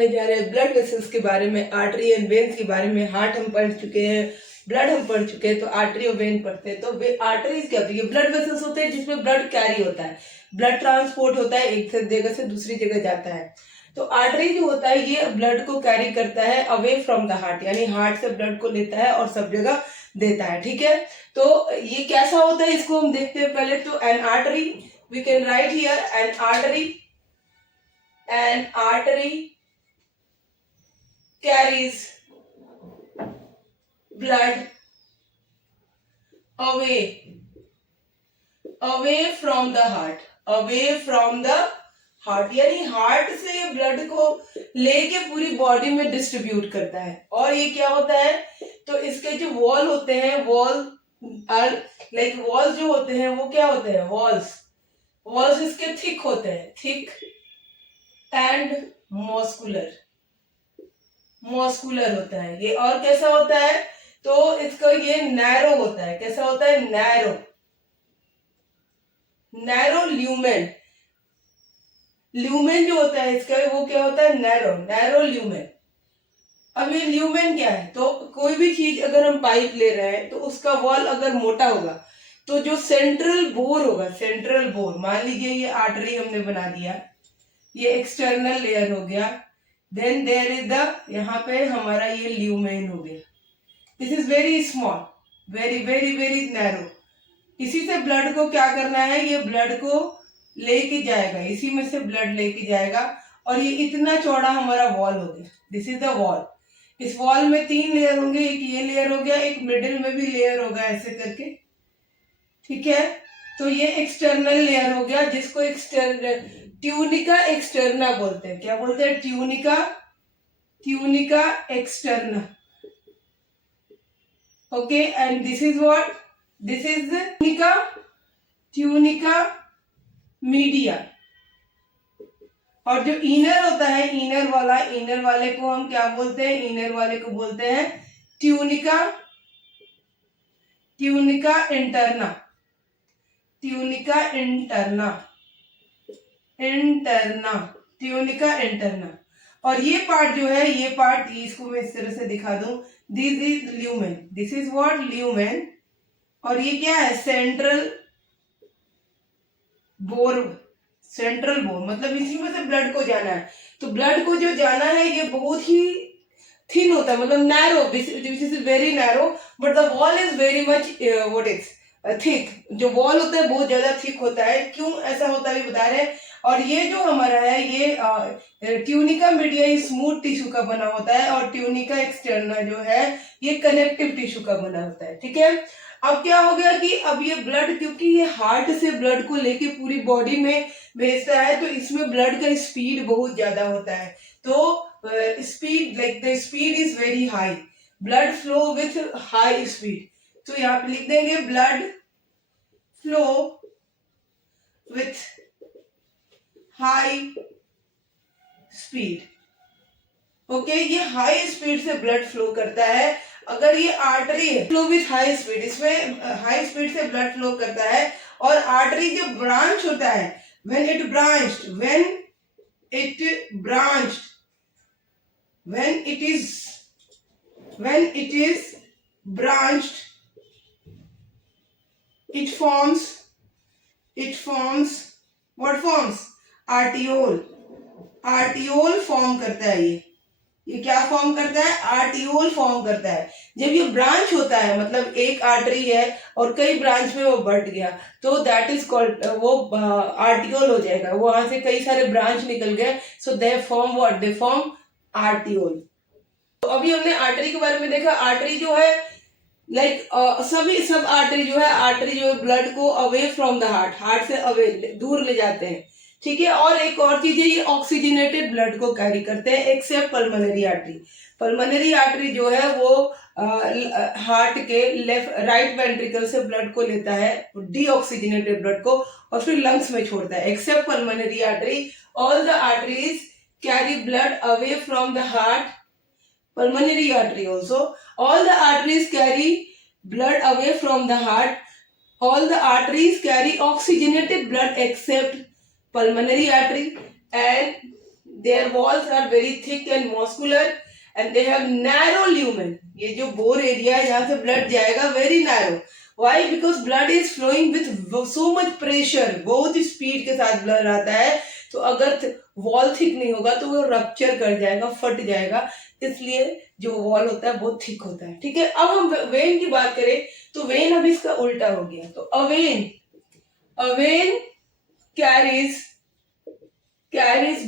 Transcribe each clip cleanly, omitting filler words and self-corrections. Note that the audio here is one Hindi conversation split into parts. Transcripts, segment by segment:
पढ़ने जा रहे हैं ब्लड वेसल्स के बारे में, आर्टरी एंड वेन्स के बारे में। हार्ट हम पढ़ चुके हैं, ब्लड हम पढ़ चुके हैं, तो आर्टरी और वेन पढ़ते हैं। तो आर्टरीज क्या होती है? ब्लड वेसल्स होते हैं जिसमें ब्लड कैरी होता है, ब्लड ट्रांसपोर्ट होता है, एक जगह से दूसरी जगह जाता है। तो आर्टरी जो होता है ये ब्लड को कैरी करता है अवे फ्रॉम द हार्ट, यानी हार्ट से ब्लड को लेता है और सब जगह देता है। ठीक है, तो ये कैसा होता है इसको हम देखते हैं पहले। तो an artery, we can write here an artery, an artery carries blood away from the heart, यानी हार्ट से ब्लड को लेके पूरी बॉडी में डिस्ट्रीब्यूट करता है। और ये क्या होता है? तो इसके जो वॉल होते हैं, वॉल्स जो होते हैं वो क्या होते हैं? वॉल्स इसके थिक होते हैं, थिक एंड मॉस्कुलर होता है ये। और कैसा होता है? तो इसका ये नैरो होता है। कैसा होता है? नैरो ल्यूमेन जो होता है इसका, वो क्या होता है? Narrow lumen. अब ये ल्यूमेन क्या है? तो कोई भी चीज अगर हम पाइप ले रहे हैं तो उसका वॉल अगर मोटा होगा तो जो सेंट्रल बोर होगा, मान लीजिए ये आर्टरी हमने बना दिया, ये एक्सटर्नल लेयर हो गया, देन देयर इज द, यहाँ पे हमारा ये ल्यूमेन हो गया। This is very small, very very very narrow. इसी से ब्लड को क्या करना है? ये ब्लड को लेके जाएगा, इसी में से ब्लड लेके जाएगा। और ये इतना चौड़ा हमारा वॉल हो गया। This is the wall. इस वॉल में 3 लेयर होंगे, एक ये लेयर हो गया, एक मिडिल में भी लेयर होगा ऐसे करके। ठीक है, तो ये एक्सटर्नल लेयर हो गया जिसको ट्यूनिका एक्सटर्ना बोलते हैं। क्या बोलते हैं? Tunica externa. Okay, and this is what? This is tunica media. और जो इनर होता है, इनर वाले को हम क्या बोलते हैं? इनर वाले को बोलते हैं ट्यूनिका इंटरना। Tunica interna. और ये पार्ट जो है, ये पार्ट, इसको मैं इस तरह से दिखा दूं, this is lumen. This is what? Lumen. और ये क्या है? सेंट्रल बोर, मतलब इसी में से ब्लड को जाना है। तो ब्लड को जो जाना है ये बहुत ही थिन होता है, मतलब narrow, this is very narrow, but the wall is very much what is thick. जो वॉल होता है बहुत ज्यादा थिक होता है। क्यों ऐसा होता है बता रहे हैं। और ये जो हमारा है ये ट्यूनिका मीडिया स्मूथ टिश्यू का बना होता है, और ट्यूनिका एक्सटर्ना जो है ये कनेक्टिव टिश्यू का बना होता है। ठीक है, अब क्या हो गया कि अब ये ब्लड, क्योंकि ये हार्ट से ब्लड को लेके पूरी बॉडी में भेजता है, तो इसमें ब्लड का स्पीड बहुत ज्यादा होता है। तो speed, like the speed is very high, blood flow with high speed. तो यहाँ पे लिख देंगे blood flow with high speed. Okay, ये हाई स्पीड से ब्लड फ्लो करता है। अगर ये आर्टरी है, फ्लो विथ हाई स्पीड, इसमें हाई स्पीड से ब्लड फ्लो करता है। और आर्टरी जो ब्रांच होता है, when it branched, branched, it forms what forms? Arteriole form करता है। ये क्या फॉर्म करता है? आर्टियोल फॉर्म करता है। जब ये ब्रांच होता है, मतलब एक आर्टरी है और कई ब्रांच में वो बढ़ गया, तो दैट इज कॉल्ड, वो आर्टियोल हो जाएगा। वहां से कई सारे ब्रांच निकल गए, so they form what? They form arteriole. तो अभी हमने आर्टरी के बारे में देखा। आर्टरी जो है, लाइक सब आर्टरी जो है ब्लड को अवे फ्रॉम द हार्ट से अवे, दूर ले जाते हैं। ठीक है, और एक और चीज है, ये ऑक्सीजनेटेड ब्लड को कैरी करते हैं, एक्सेप्ट पल्मोनरी आर्टरी जो है वो हार्ट के राइट वेंट्रिकल से ब्लड को लेता है, डीऑक्सीजनेटेड ब्लड को, और फिर लंग्स में छोड़ता है। Accept pulmonary artery, all the arteries carry blood away from the heart. Pulmonary artery also, all the arteries carry blood away from the heart. All the arteries carry oxygenated blood except pulmonary artery, and their walls are very thick and muscular and they have narrow lumen. ये जो bore area है जहाँ से blood जाएगा very narrow. Why? Because blood is flowing with so much pressure. बहुत ही speed के साथ blood आता है, तो अगर wall thick नहीं होगा तो वो rupture कर जाएगा, फट जाएगा. इसलिए जो wall होता है बहुत thick होता है. ठीक है. अब हम vein की बात करें तो vein अब इसका उल्टा हो गया. तो a vein carries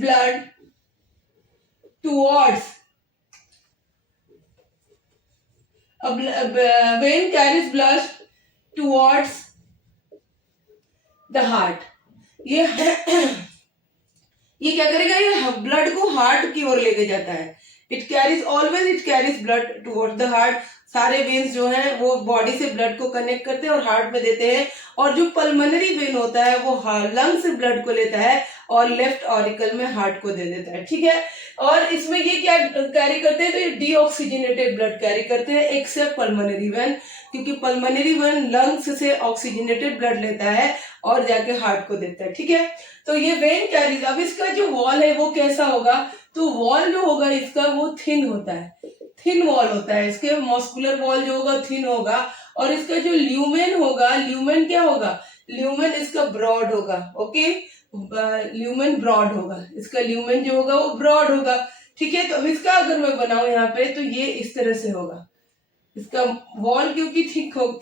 blood towards vein carries blood towards the heart. ये क्या करेगा, ये ब्लड को हार्ट की ओर लेके जाता है. It carries blood towards the heart. सारे वेन्स जो हैं वो बॉडी से ब्लड को कनेक्ट करते हैं और हार्ट में देते हैं. और जो पल्मोनरी वेन होता है वो लंग से ब्लड को लेता है और लेफ्ट ऑरिकल में हार्ट को दे देता है. ठीक है. और इसमें ये क्या कैरी करते हैं, तो ये डीऑक्सीजनेटेड ब्लड कैरी करते हैं एक्सेप्ट पल्मोनरी वेन, क्योंकि पल्मोनरी वेन लंग्स से ऑक्सीजनेटेड ब्लड लेता है और जाके हार्ट को देता है. ठीक है. तो ये वेन कैरीज. अब इसका जो वॉल है वो कैसा होगा, तो वॉल जो होगा इसका वो थिन होता है, थिन वॉल होता है. इसके मस्कुलर वॉल जो होगा थिन होगा. और इसका जो ल्यूमेन होगा, ल्यूमेन क्या होगा, ल्यूमेन इसका ब्रॉड होगा. ओके, ल्यूमेन ब्रॉड होगा. इसका ल्यूमेन जो होगा वो ब्रॉड होगा. ठीक है. तो अब इसका अगर मैं बनाऊं यहाँ पे तो ये इस तरह से होगा. इसका वॉल क्योंकि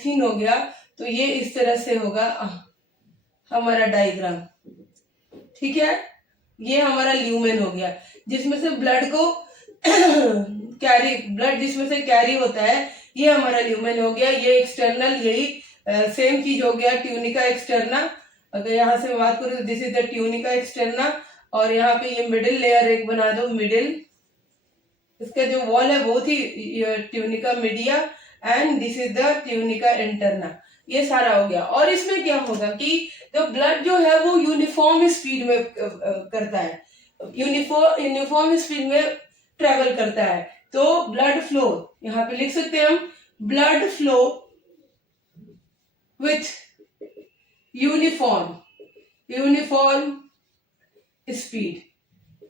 थिन हो गया तो ये इस तरह से होगा हमारा डायग्राम. ठीक है. ये हमारा ल्यूमेन हो गया जिसमें से ब्लड को ब्लड जिसमें से कैरी होता है. ये हमारा ल्यूमेन हो गया. ये एक्सटर्नल, यही सेम चीज हो गया ट्यूनिका एक्सटर्ना. अगर यहाँ से मैं बात करूँ तो this is the tunica externa. और यहाँ पे ये मिडिल लेयर एक बना दो, मिडिल. इसका जो वॉल है बहुत ही tunica media and this is the tunica interna. ये सारा हो गया. और इसमें क्या होगा कि जो ब्लड जो है वो यूनिफॉर्म स्पीड में करता है, यूनिफॉर्म स्पीड में ट्रेवल करता है. तो ब्लड फ्लो यहाँ पे लिख सकते हैं हम, blood flow with uniform speed.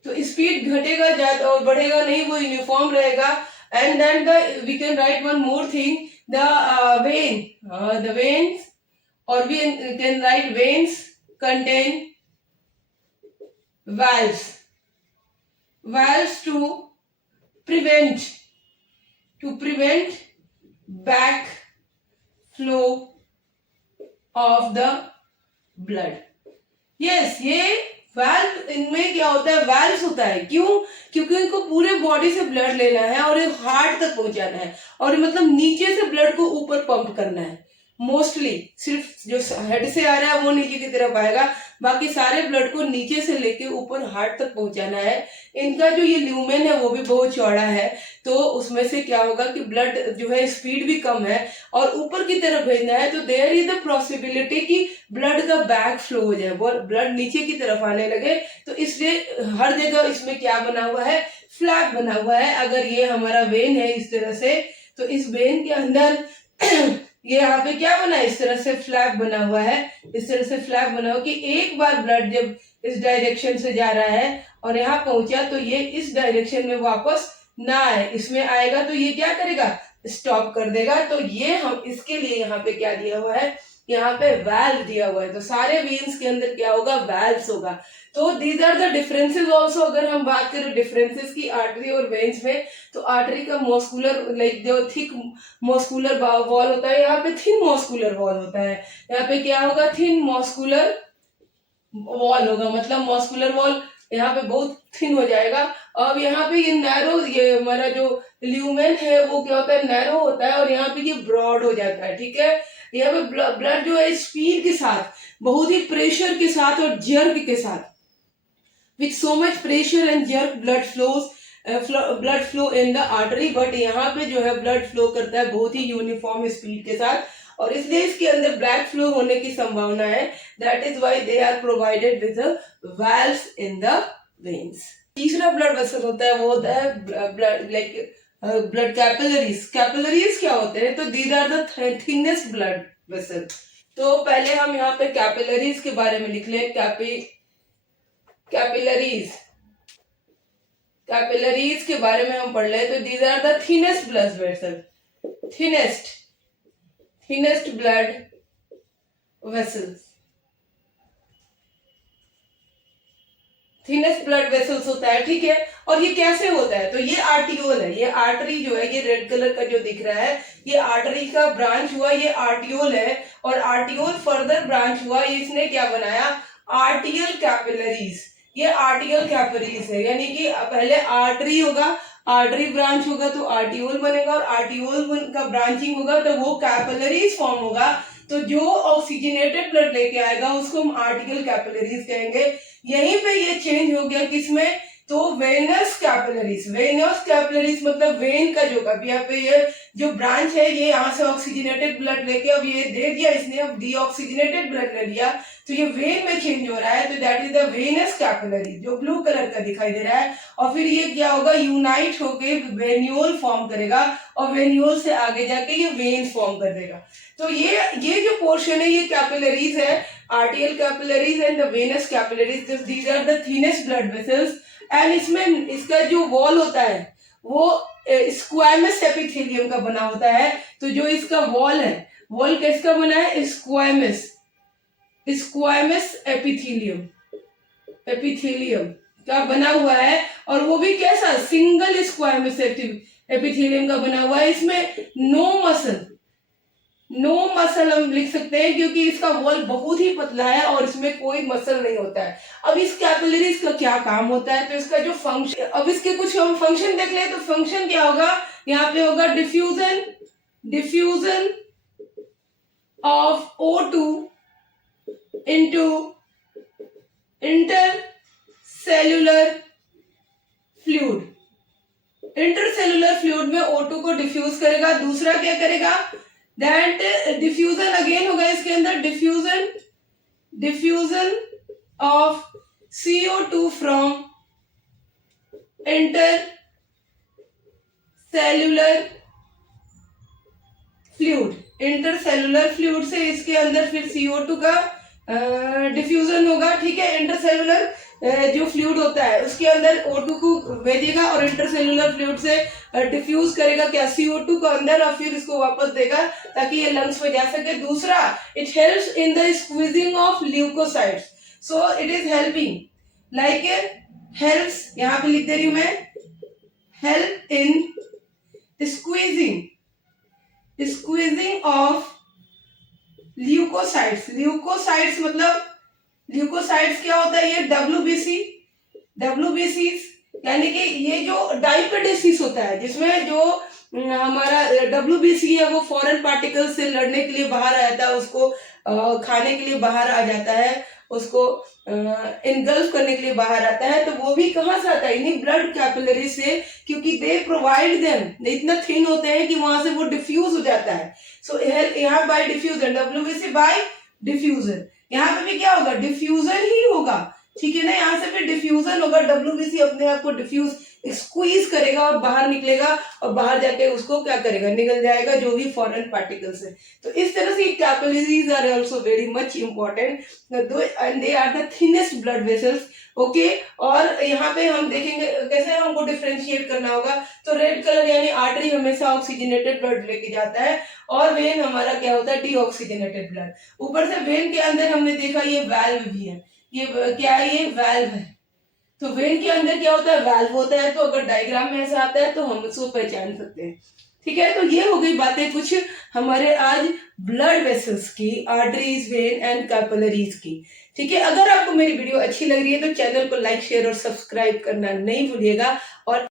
तो स्पीड घटेगा ज्यादा और बढ़ेगा नहीं, वो यूनिफॉर्म रहेगा. And then we can write one more thing, the veins, or we can write veins contain valves to prevent back flow of the blood. yes, ये वाल्व, इनमें क्या होता है, वाल्व्स होता है. क्यों? क्योंकि इनको पूरे बॉडी से ब्लड लेना है और हार्ट तक पहुंचाना है. और मतलब नीचे से ब्लड को ऊपर पंप करना है. मोस्टली सिर्फ जो हेड से आ रहा है वो नीचे की तरफ आएगा, बाकी सारे ब्लड को नीचे से लेके ऊपर हार्ट तक पहुंचाना है. इनका जो ये ल्यूमेन है वो भी बहुत चौड़ा है, तो उसमें से क्या होगा कि ब्लड जो है स्पीड भी कम है और ऊपर की तरफ भेजना है. तो देयर इज द पॉसिबिलिटी कि ब्लड का बैक फ्लो हो जाए, ब्लड नीचे की तरफ आने लगे. तो इसलिए हर जगह इसमें क्या बना हुआ है, फ्लैप बना हुआ है. अगर ये हमारा वेन है इस तरह से, तो इस वेन के अंदर ये यहाँ पे क्या बना है, इस तरह से फ्लैप बना हुआ है. इस तरह से फ्लैप बना हुआ कि एक बार ब्लड जब इस डायरेक्शन से जा रहा है और यहाँ पहुंचा तो ये इस डायरेक्शन में वापस ना आए. इसमें आएगा तो ये क्या करेगा, स्टॉप कर देगा. तो ये हम इसके लिए यहाँ पे क्या दिया हुआ है, यहाँ पे वाल्व दिया हुआ है. तो सारे वेन्स के अंदर क्या होगा, वाल्व्स होगा. तो these are the differences also. अगर हम बात करें डिफरेंसेस की आर्टरी और वेन्स में, तो आर्टरी का मस्कुलर, लाइक जो थिक मस्कुलर वॉल होता है, यहाँ पे थिन मस्कुलर वॉल होता है. यहाँ पे क्या होगा, थिन मस्कुलर वॉल होगा. मतलब मस्कुलर वॉल यहाँ पे बहुत थिन हो जाएगा. अब यहाँ पे ये नैरो, ये हमारा जो ल्यूमेन है वो क्या होता है, नैरो होता है. और यहाँ पे ये ब्रॉड हो जाता है. ठीक है. यहाँ पे ब्लड जो है स्पीड के साथ, बहुत ही प्रेशर के साथ और जर्क के साथ, with so much pressure and jerk blood flow in the artery. But यहाँ पे जो है ब्लड फ्लो करता है बहुत ही यूनिफॉर्म स्पीड के साथ, और इसलिए इसके अंदर ब्लैक फ्लो होने की संभावना है. That is why they are provided with valves in the veins. तीसरा ब्लड वेसल होता है वो होता है blood, like blood capillaries. Capillaries क्या होते हैं, तो these are the thinnest blood vessel. तो पहले हम यहाँ पे कैपिलरीज के बारे में लिख लें. कैपिलरीज कैपिलरीज के बारे में हम पढ़ रहे हैं, तो these are the thinnest blood vessel, thinnest blood vessels, thinnest blood vessels होता है, ठीक है। और ये कैसे होता है, तो ये आर्टियोल है, ये आर्टरी जो है, ये रेड कलर का जो दिख रहा है, ये आर्टरी का ब्रांच हुआ, ये आर्टियोल है, और आर्टियोल फर्दर ब्रांच हुआ, इसने क्या बनाया, आर्टियल कैपिलरीज, ये आर्टियल कैपिलरीज है, यानी कि पहले आर्टरी होगा, आर्टरी ब्रांच होगा तो आर्टियोल बनेगा, और आर्टियोल का ब्रांचिंग होगा तो वो कैपिलरीज फॉर्म होगा, तो जो ऑक्सीजनेटेड ब्लड लेके आएगा उसको हम आर्टियल कैपिलरीज कहेंगे। यहीं पे ये चेंज हो गया किसमें, तो वेनस कैपिलरीज, वेनस कैपिलरीज मतलब वेन का जो अब यहाँ पे ये जो ब्रांच है, ये यहाँ से ऑक्सीजनेटेड ब्लड लेके अब ये दे दिया इसने, अब डीऑक्सीजनेटेड ब्लड ले लिया, तो ये वेन में चेंज हो रहा है, तो that is the venous capillary, जो ब्लू कलर का दिखाई दे रहा है। और फिर ये क्या होगा, यूनाइट होके वेन्यूल फॉर्म करेगा, और वेन्यूल से आगे जाके ये वेन फॉर्म कर देगा। तो ये जो पोर्शन है, ये कैपिलरीज है, arterial capillaries and the venous capillaries, these are the thinnest blood vessels. And इसमें इसका जो वॉल होता है वो स्क्वैमस एपिथेलियम का बना होता है, तो जो इसका वॉल है, वॉल किसका बना है, स्क्वैमस, स्क्वैमस एपिथेलियम, एपिथेलियम का बना हुआ है, और वो भी कैसा, सिंगल स्क्वैमस एपिथेलियम का बना हुआ है। इसमें नो मसल हम लिख सकते हैं, क्योंकि इसका वॉल बहुत ही पतला है और इसमें कोई मसल नहीं होता है। अब इस कैपिलरीज का क्या काम होता है, तो इसका जो फंक्शन, अब इसके कुछ हम फंक्शन देख लें, तो फंक्शन क्या होगा, यहाँ पे होगा diffusion of O2 into intercellular fluid, intercellular fluid में O2 को डिफ्यूज करेगा। दूसरा क्या करेगा, दैट डिफ्यूजन अगेन होगा इसके अंदर, diffusion of CO2 from intercellular fluid, intercellular fluid से इसके अंदर फिर CO2 का डिफ्यूजन होगा, ठीक है। इंटरसेल्युलर जो फ्लूइड होता है उसके अंदर O2 को भेजेगा और इंटरसेल्युलर फ्लूइड से डिफ्यूज करेगा क्या, CO2 को अंदर, और फिर इसको वापस देगा ताकि ये लंग्स में जा सके। दूसरा, it helps in the squeezing of leucocytes, so it is helping, like helps, यहाँ पे लिख दे रही हूं मैं, help in squeezing of leucocytes, leucocytes मतलब, ल्यूकोसाइट्स क्या होता है, ये WBC यानी कि ये जो डायपेडेसिस होता है, जिसमें जो हमारा WBC है वो फॉरेन पार्टिकल से लड़ने के लिए बाहर आ जाता है, उसको खाने के लिए बाहर आ जाता है, उसको इनगल्फ करने के लिए बाहर आता है, तो वो भी कहाँ से आता है, इन्हीं ब्लड कैपिलरी से, क्योंकि दे प्रोवाइड देम, इतना थिन होते हैं कि वहां से वो डिफ्यूज हो जाता है। सो यहाँ bye diffusion, WBC bye diffusion, यहाँ पे भी क्या होगा, डिफ्यूजन ही होगा, ठीक है ना, यहाँ से भी डिफ्यूजन होगा, WBC अपने आप को डिफ्यूज स्क्वीज करेगा और बाहर निकलेगा, और बाहर जाके उसको क्या करेगा, निकल जाएगा जो भी फॉरेन पार्टिकल्स है। तो इस तरह से capillaries are also very much important and they are the thinnest blood vessels, okay. और यहाँ पे हम देखेंगे कैसे हमको डिफरेंशिएट करना होगा, तो रेड कलर यानी आर्टरी हमेशा ऑक्सीजनेटेड ब्लड लेके जाता है, और वेन हमारा क्या होता है, डीऑक्सीजनेटेड ब्लड। ऊपर से वेन के अंदर हमने देखा ये वाल्व भी है, ये क्या है, ये वाल्व है, तो वेन के अंदर क्या होता है, वाल्व होता है, तो अगर डायग्राम में ऐसा आता है तो हम उसको पहचान सकते हैं, ठीक है। तो ये हो गई बातें कुछ हमारे आज ब्लड वेसल्स की, आर्टरीज, वेन एंड कैपिलरीज की, ठीक है। अगर आपको मेरी वीडियो अच्छी लग रही है तो चैनल को लाइक, शेयर और सब्सक्राइब करना नहीं भूलिएगा, और